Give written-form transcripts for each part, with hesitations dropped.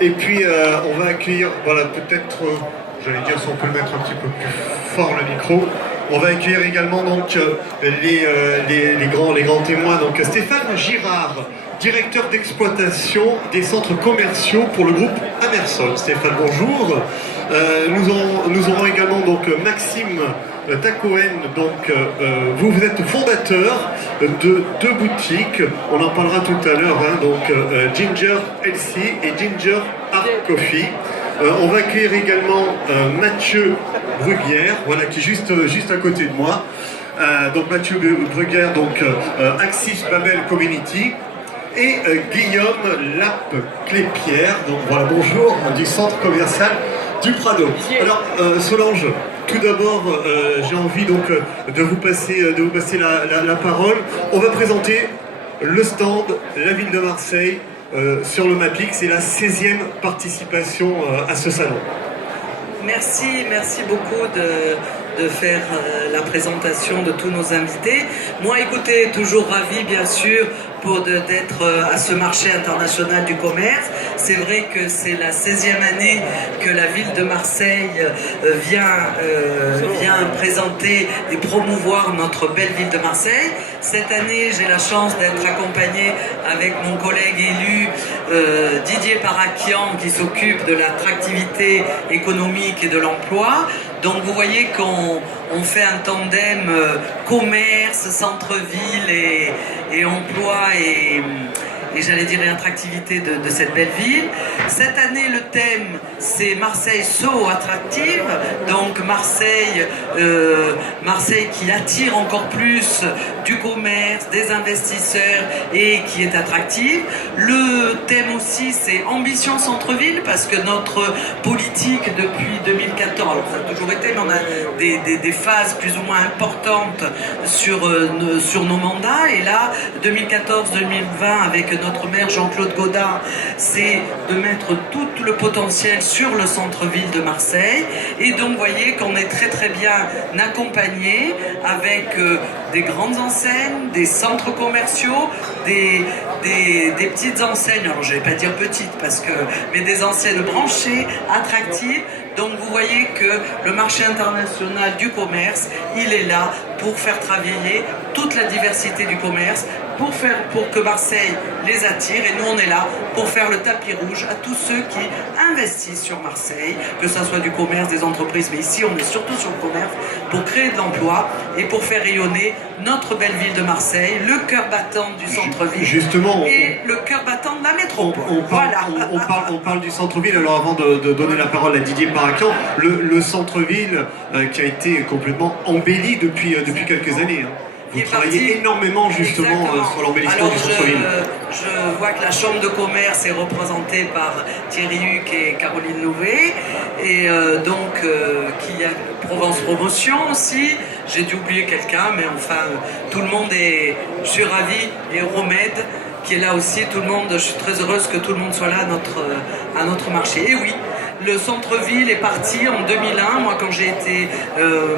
Et puis on va accueillir, voilà, peut-être, j'allais dire si on peut le mettre un petit peu plus fort le micro. On va accueillir également donc les grands témoins. Donc Stéphane Girard, directeur d'exploitation des centres commerciaux pour le groupe Amersol. Stéphane, bonjour. Nous aurons également donc Maxime Tacoen. Donc vous êtes fondateur de deux boutiques. On en parlera tout à l'heure. Hein, donc Ginger Healthy et Ginger Art Coffee. On va accueillir également Mathieu Bruguière, voilà, qui est juste à côté de moi. Donc Mathieu Bruguière, donc Axis Babel Community, et Guillaume Lappe-Clépierre, donc voilà, bonjour, du centre commercial du Prado. Alors Solange, tout d'abord, j'ai envie donc de vous passer la parole. On va présenter le stand, la ville de Marseille, sur le MAPIC. C'est la 16e participation à ce salon. Merci beaucoup de faire la présentation de tous nos invités. Moi, écoutez, toujours ravi, bien sûr, d'être à ce marché international du commerce. C'est vrai que c'est la 16e année que la ville de Marseille vient présenter et promouvoir notre belle ville de Marseille. Cette année, j'ai la chance d'être accompagné avec mon collègue élu Didier Parakian, qui s'occupe de l'attractivité économique et de l'emploi. Donc vous voyez qu'on fait un tandem commerce, centre-ville et emploi et j'allais dire attractivité de cette belle ville. Cette année, le thème, c'est Marseille So Attractive. Donc Marseille qui attire encore plus du commerce, des investisseurs et qui est attractive. Le thème aussi, c'est Ambition Centre-Ville, parce que notre politique depuis 2014, alors ça a toujours été, mais on a des phases plus ou moins importantes sur nos mandats. Et là, 2014-2020, avec notre maire Jean-Claude Gaudin, c'est de mettre tout le potentiel sur le centre-ville de Marseille. Et donc, vous voyez qu'on est très bien accompagné avec des grandes enseignes, des centres commerciaux, des petites enseignes, alors je ne vais pas dire petites, mais des enseignes branchées, attractives. Donc vous voyez que le marché international du commerce, il est là pour faire travailler toute la diversité du commerce, pour que Marseille les attire, et nous on est là pour faire le tapis rouge à tous ceux qui investissent sur Marseille, que ce soit du commerce, des entreprises, mais ici on est surtout sur le commerce, pour créer de l'emploi et pour faire rayonner notre belle ville de Marseille, le cœur battant du centre-ville et le cœur battant de la métropole. On parle du centre-ville. Alors avant de donner la parole à Didier Parakian, le centre-ville qui a été complètement embelli depuis quelques années. Hein. Vous travaillez énormément justement sur l'embellissement du centre-ville. Je vois que la chambre de commerce est représentée par Thierry Huc et Caroline Louvet, et qui a Provence Promotion aussi. J'ai dû oublier quelqu'un, mais enfin tout le monde est, je suis ravi, et Romède qui est là aussi, tout le monde, je suis très heureuse que tout le monde soit là à notre marché. Et oui, le centre-ville est parti en 2001, moi quand j'ai été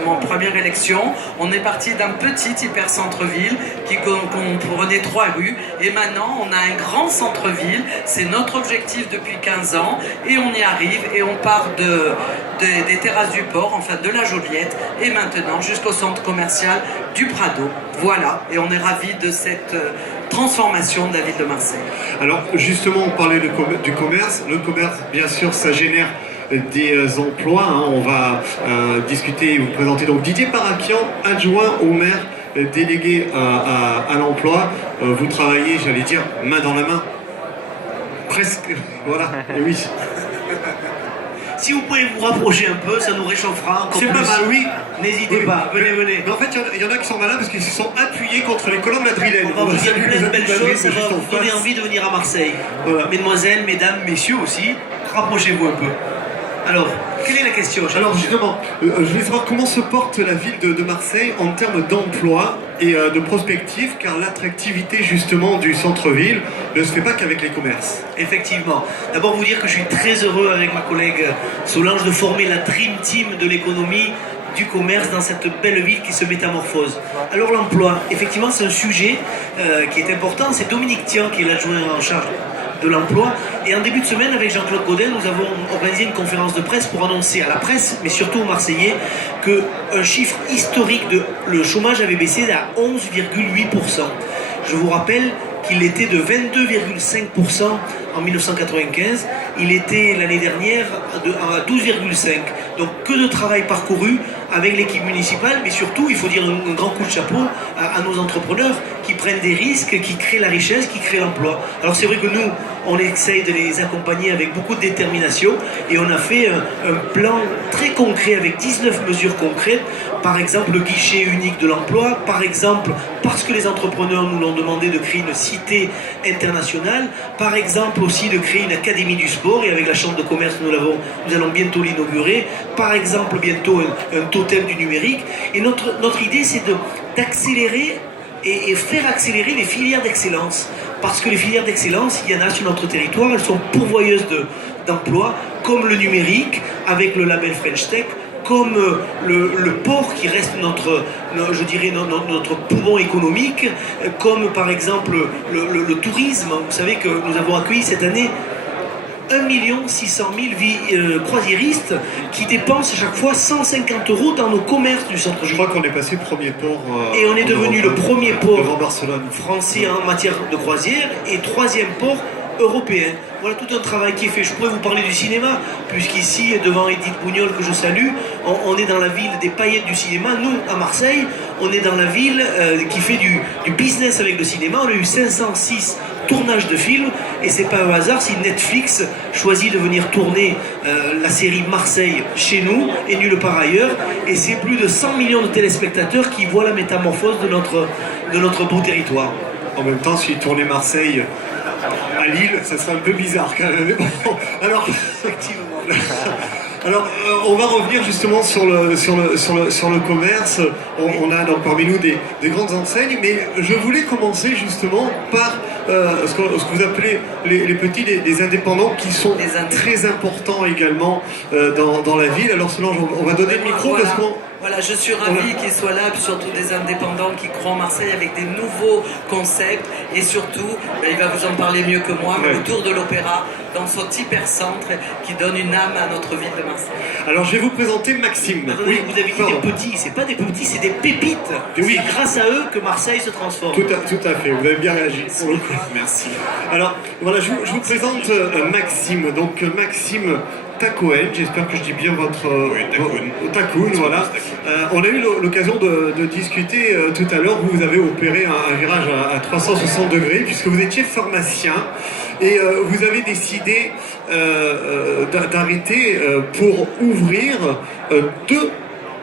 en première élection, on est parti d'un petit hyper centre-ville qui comprenait 3 rues, et maintenant on a un grand centre-ville. C'est notre objectif depuis 15 ans et on y arrive, et on part des terrasses du port, enfin de la Joliette, et maintenant jusqu'au centre commercial du Prado. Voilà, et on est ravis de cette transformation de la ville de Marseille. Alors justement, on parlait du commerce. Le commerce, bien sûr, ça génère des emplois. Hein. On va discuter et vous présenter donc Didier Parakian, adjoint au maire, délégué à l'emploi. Vous travaillez, j'allais dire, main dans la main. Presque, voilà, et oui. Si vous pouvez vous rapprocher un peu, ça nous réchauffera encore plus. C'est pas mal, oui. N'hésitez pas, venez. Mais en fait, il y en a qui sont malins parce qu'ils se sont appuyés contre les colonnes madrilènes. On va vous dire plein de belles choses, ça va vous donner envie de venir à Marseille. Voilà. Mesdemoiselles, mesdames, messieurs aussi, rapprochez-vous un peu. Alors, quelle est la question? Alors justement, je voulais savoir comment se porte la ville de Marseille en termes d'emploi et de prospective, car l'attractivité justement du centre-ville ne se fait pas qu'avec les commerces. Effectivement. D'abord vous dire que je suis très heureux avec ma collègue Solange de former la Dream Team de l'économie du commerce dans cette belle ville qui se métamorphose. Alors l'emploi, effectivement c'est un sujet qui est important, c'est Dominique Tian qui est l'adjoint en charge de l'emploi. Et en début de semaine, avec Jean-Claude Gaudin, nous avons organisé une conférence de presse pour annoncer à la presse, mais surtout aux Marseillais, qu'un chiffre historique de le chômage avait baissé à 11,8%. Je vous rappelle qu'il était de 22,5% en 1995. Il était l'année dernière à 12,5%. Donc que de travail parcouru avec l'équipe municipale, mais surtout, il faut dire un grand coup de chapeau à nos entrepreneurs qui prennent des risques, qui créent la richesse, qui créent l'emploi. Alors c'est vrai que nous, on essaye de les accompagner avec beaucoup de détermination et on a fait un plan très concret avec 19 mesures concrètes. Par exemple, le guichet unique de l'emploi. Par exemple, parce que les entrepreneurs nous l'ont demandé, de créer une cité internationale. Par exemple aussi de créer une académie du sport et avec la chambre de commerce, nous allons bientôt l'inaugurer. Par exemple, bientôt un totem du numérique. Et notre idée, c'est d'accélérer et faire accélérer les filières d'excellence. Parce que les filières d'excellence, il y en a sur notre territoire, elles sont pourvoyeuses d'emplois, comme le numérique, avec le label French Tech, comme le port qui reste notre poumon économique, comme par exemple le tourisme. Vous savez que nous avons accueilli cette année 1 600 000 croisiéristes qui dépensent chaque fois 150 € dans nos commerces du centre-ville. Je crois qu'on est passé premier port. Et on est devenu le premier port Barcelone français en matière de croisière et troisième port européen. Voilà tout un travail qui est fait. Je pourrais vous parler du cinéma, puisqu'ici, devant Edith Bougnol, que je salue, on est dans la ville des paillettes du cinéma. Nous, à Marseille, on est dans la ville qui fait du business avec le cinéma. On a eu 506 tournages de films, et c'est pas un hasard si Netflix choisit de venir tourner la série Marseille chez nous, et nulle part ailleurs. Et c'est plus de 100 millions de téléspectateurs qui voient la métamorphose de notre beau territoire. En même temps, s'ils tournaient Marseille à Lille, ça serait un peu bizarre quand même. Bon, alors, on va revenir justement sur le commerce. On a donc parmi nous des grandes enseignes, mais je voulais commencer justement par ce que vous appelez les petits, les indépendants, qui sont très importants également dans la ville. Alors Solange, on va donner le micro parce qu'on... Voilà, je suis ravie qu'ils soient là, puis surtout des indépendants qui croient en Marseille avec des nouveaux concepts. Et surtout, il va vous en parler mieux que moi, mais autour de l'Opéra, dans son hypercentre qui donne une âme à notre ville de Marseille. Alors je vais vous présenter Maxime. Oui, vous avez dit des petits, c'est pas des petits, c'est des pépites. Oui. C'est grâce à eux que Marseille se transforme. Tout à fait, vous avez bien réagi. Merci. Alors voilà, je vous présente Maxime. Donc Maxime Tacoen, j'espère que je dis bien votre... Tacoun, voilà. On a eu l'occasion de discuter tout à l'heure. Vous avez opéré un virage à 360 degrés puisque vous étiez pharmacien et vous avez décidé d'arrêter pour ouvrir deux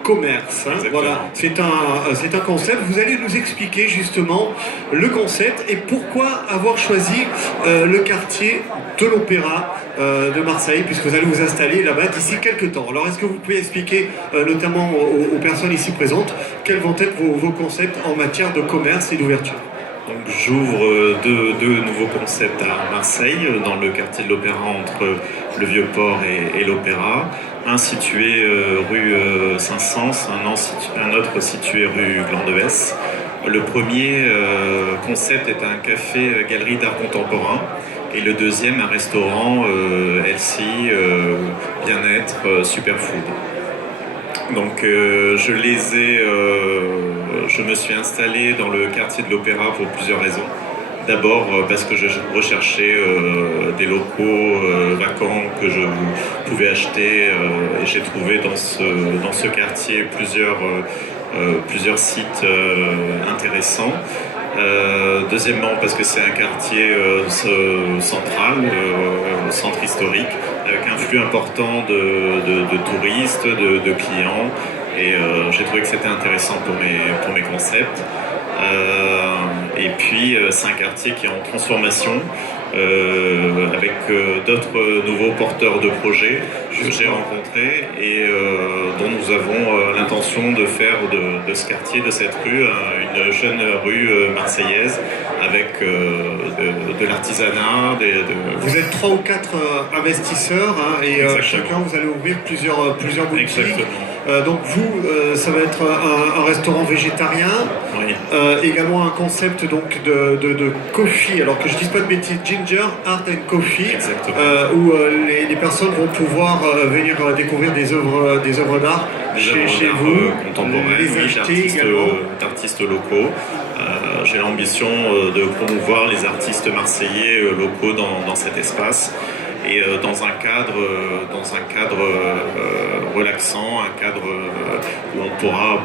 commerce. Voilà, c'est un concept. Vous allez nous expliquer justement le concept et pourquoi avoir choisi le quartier de l'Opéra de Marseille, puisque vous allez vous installer là-bas d'ici quelques temps. Alors est-ce que vous pouvez expliquer notamment aux personnes ici présentes quels vont être vos concepts en matière de commerce et d'ouverture? Donc j'ouvre deux nouveaux concepts à Marseille, dans le quartier de l'Opéra entre le Vieux-Port et l'Opéra. Un situé rue Saint-Saëns, un autre situé rue Glandevès. Le premier concept est un café-galerie d'art contemporain et le deuxième un restaurant LCI, bien-être, superfood. Donc je me suis installé dans le quartier de l'Opéra pour plusieurs raisons. D'abord parce que je recherchais des locaux vacants que je pouvais acheter et j'ai trouvé dans ce quartier plusieurs sites intéressants. Deuxièmement parce que c'est un quartier central, centre historique, avec un flux important de touristes, de clients, et j'ai trouvé que c'était intéressant pour mes concepts. Et puis c'est un quartier qui est en transformation avec d'autres nouveaux porteurs de projets que j'ai rencontrés et dont nous avons l'intention de faire de ce quartier, de cette rue, une jeune rue marseillaise avec de l'artisanat. Vous êtes 3 ou 4 investisseurs et chacun vous allez ouvrir plusieurs boutiques. Exactement. Donc vous, ça va être un restaurant végétarien, Oui. également un concept donc de coffee, alors que je dise pas de bêtises, Ginger Art and Coffee, Exactement. où les personnes vont pouvoir venir découvrir des œuvres d'art chez vous, contemporains, les oui, acheter également. d'artistes locaux. J'ai l'ambition de promouvoir les artistes marseillais locaux dans cet espace et dans un cadre relaxant, un cadre où on pourra